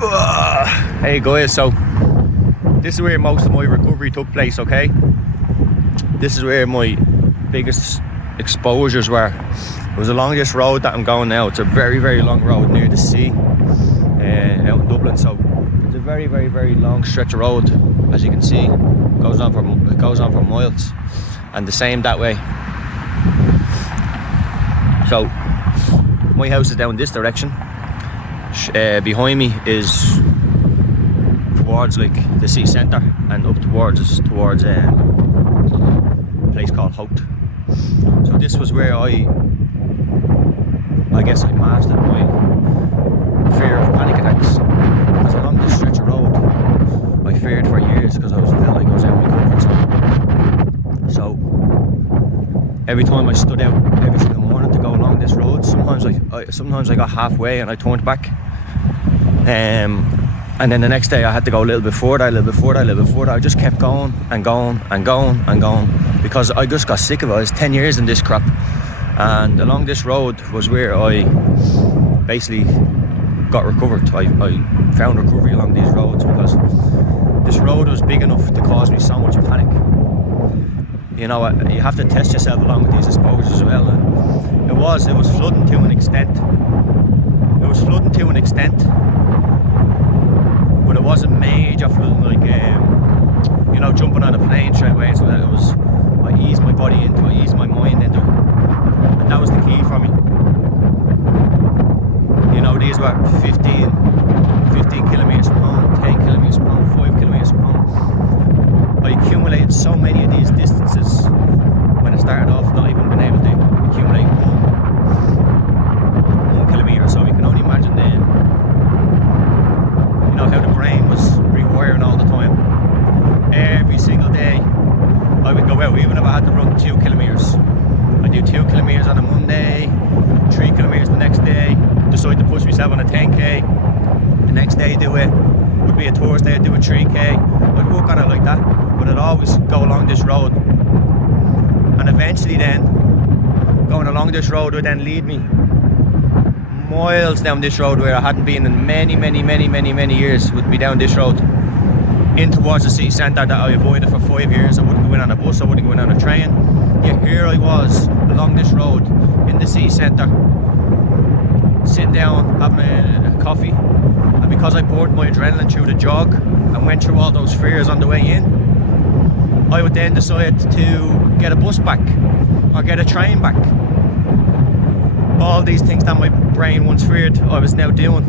Hey guys, so this is where most of my recovery took place, okay? This is where my biggest exposures were. It was along this road that I'm going now. It's a very, very long road near the sea, out in Dublin. So it's a very, very, very long stretch of road, as you can see. It goes on for miles, and the same that way. So my house is down this direction. Behind me is towards like the city centre, and up towards a place called Hope. So this was where I guess I mastered my fear of panic attacks, because along this stretch of road I feared for years because I felt like I was out of my comfort zone. So every time I stood out every single morning to go along this road, sometimes I got halfway and I turned back, and then the next day I had to go a little bit further. I just kept going and going because I just got sick of it. I was 10 years in this crap, and along this road was where I basically got recovered. I found recovery along these roads because this road was big enough to cause me so much panic. You know, you have to test yourself along with these exposures as well. And it was flooding to an extent. But it wasn't major flooding, like jumping on a plane straight away. So that I eased my body into it, I eased my mind into it, and that was the key for me. You know, these were 15 kilometres from home, 10 kilometres from home, 5 kilometres from home. I accumulated so many of these distances when I started off, not even being able to accumulate one kilometre. So you can only imagine then, you know, how the brain was rewiring all the time. Every single day I would go out, even if I had to run 2 kilometres. I'd do 2 kilometres on a Monday, 3 kilometres the next day, decide to push myself on a 10k. The next day would be a Thursday, I'd do a 3k. I'd work on it like that, but I'd always go along this road. And eventually then, going along this road would then lead me miles down this road where I hadn't been in many years. Would be down this road in towards the city centre that I avoided for 5 years. I wouldn't go in on a bus, I wouldn't go in on a train. Yet here I was along this road in the city centre, sitting down having a coffee, and because I poured my adrenaline through the jog and went through all those fears on the way in, I would then decide to get a bus back or get a train back. All these things that my brain once feared, I was now doing.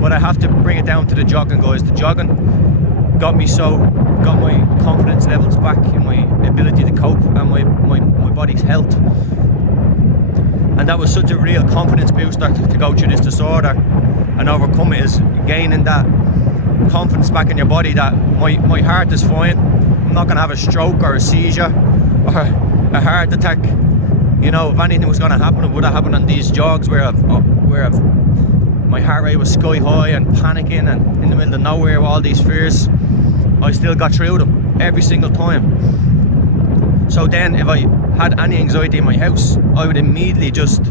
But I have to bring it down to the jogging, guys. The jogging got my confidence levels back in my ability to cope and my body's health. And that was such a real confidence booster to go through this disorder and overcome it, is gaining that confidence back in your body that my heart is fine. I'm not going to have a stroke or a seizure or a heart attack. You know, if anything was going to happen, it would have happened on these jogs where my heart rate was sky high and panicking and in the middle of nowhere with all these fears. I still got through them every single time. So then if I had any anxiety in my house, I would immediately just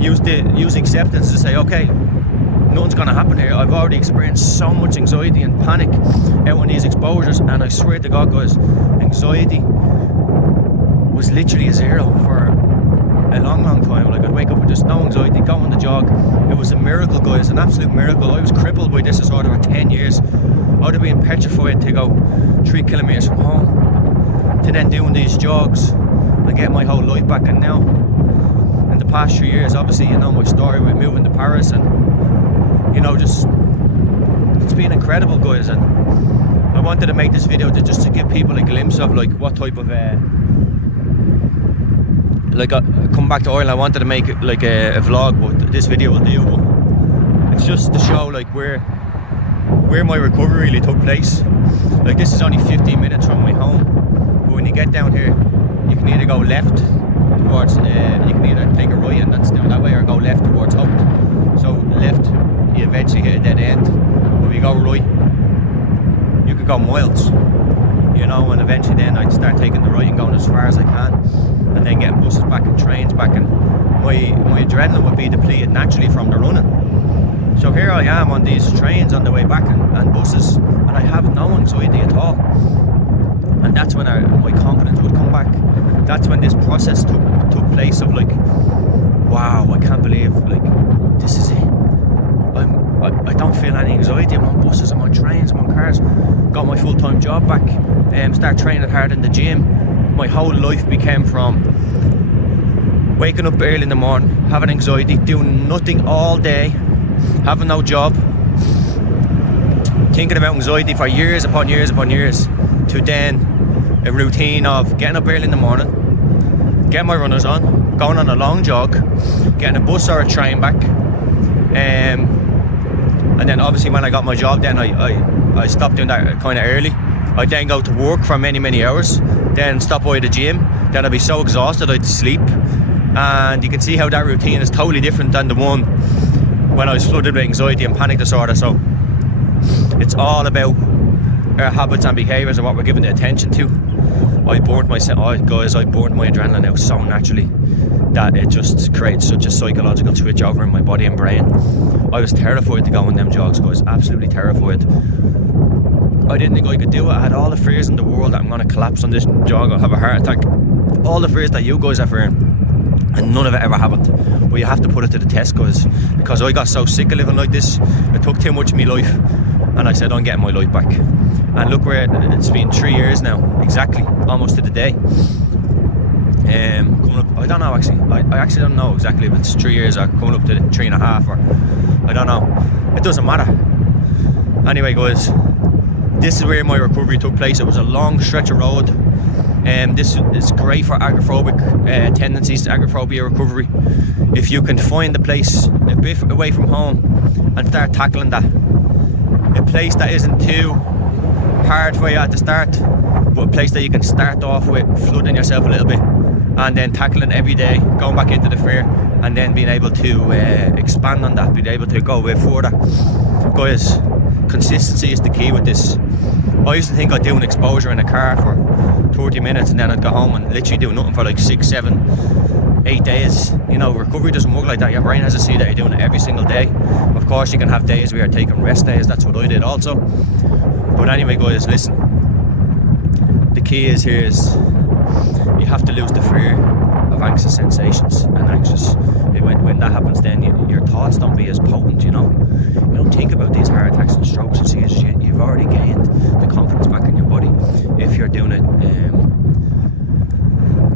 use acceptance to say, okay, nothing's going to happen here. I've already experienced so much anxiety and panic out on these exposures, and I swear to God, guys, anxiety was literally a zero for a long time. Like, I'd wake up with just no anxiety, go on the jog. It was a miracle, guys, an absolute miracle. I was crippled by this disorder for 10 years. I would have been petrified to go 3 kilometres from home, to then doing these jogs and get my whole life back. And now, in the past 3 years, obviously, you know my story with moving to Paris, and you know, just it's been incredible, guys. And I wanted to make this video just to give people a glimpse of like what type of come back to Ireland. I wanted to make it like a vlog, but this video will do. But it's just to show like where my recovery really took place. Like, this is only 15 minutes from my home, but when you get down here, you can either go left towards you can either take a right and that's down that way, or go left towards Hope. So left, you eventually hit a dead end. If you go right, you could go miles, you know, and eventually then I'd start taking the right and going as far as I can, and then getting buses back and trains back, and my adrenaline would be depleted naturally from the running. So here I am on these trains on the way back and buses, and I have no anxiety at all. And that's when my confidence would come back. That's when this process took place of like, wow, I can't believe, like, this is it. I don't feel any anxiety. I'm on buses, I'm on trains, I'm on cars. Got my full-time job back. Start training hard in the gym. My whole life became from waking up early in the morning, having anxiety, doing nothing all day, having no job, thinking about anxiety for years upon years upon years, to then a routine of getting up early in the morning, getting my runners on, going on a long jog, getting a bus or a train back, and then obviously when I got my job, then I stopped doing that kind of early. I then go to work for many hours, then stop by the gym, then I'd be so exhausted I'd sleep. And you can see how that routine is totally different than the one when I was flooded with anxiety and panic disorder. So it's all about our habits and behaviours and what we're giving the attention to. I burned my adrenaline out so naturally that it just creates such a psychological switch over in my body and brain. I was terrified to go on them jogs, guys, absolutely terrified. I didn't think I could do it. I had all the fears in the world that I'm going to collapse on this jog, I'll have a heart attack. All the fears that you guys are fearing, and none of it ever happened. But you have to put it to the test, guys, because I got so sick of living like this. It took too much of my life, and I said I'm getting my life back. And look where it's been 3 years now, exactly, almost to the day. Coming up, I don't know actually. I actually don't know exactly if it's 3 years or coming up to 3.5, or I don't know. It doesn't matter. Anyway, guys, this is where my recovery took place. It was a long stretch of road. This is great for agoraphobic tendencies, agoraphobia recovery. If you can find a place a bit away from home and start tackling that. A place that isn't too hard for you at the start, but a place that you can start off with, flooding yourself a little bit, and then tackling every day, going back into the fear, and then being able to expand on that, being able to go a bit further. Guys, consistency is the key with this. I used to think I'd do an exposure in a car for 30 minutes and then I'd go home and literally do nothing for like 6, 7, 8 days. You know, recovery doesn't work like that. Your brain has to see that you're doing it every single day. Of course, you can have days where you're taking rest days. That's what I did also. But anyway, guys, listen. The key is here is you have to lose the fear of anxious sensations and anxious. When that happens, then your thoughts don't be as potent, you know. You don't think about these heart attacks and strokes and see as you've already gained the confidence back in your body if you're doing it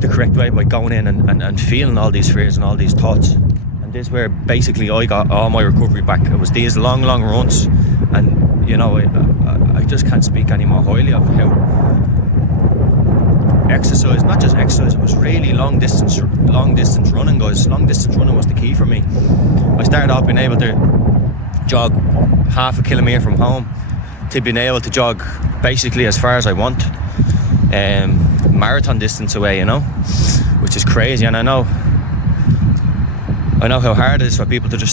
the correct way, by going in and feeling all these fears and all these thoughts. And this is where basically I got all my recovery back. It was these long runs, and you know, I just can't speak any more highly of how exercise, not just exercise, it was really long distance running, guys. Long distance running was the key for me. I started off being able to jog half a kilometre from home to being able to jog basically as far as I want, marathon distance away, you know, which is crazy. And I know how hard it is for people to just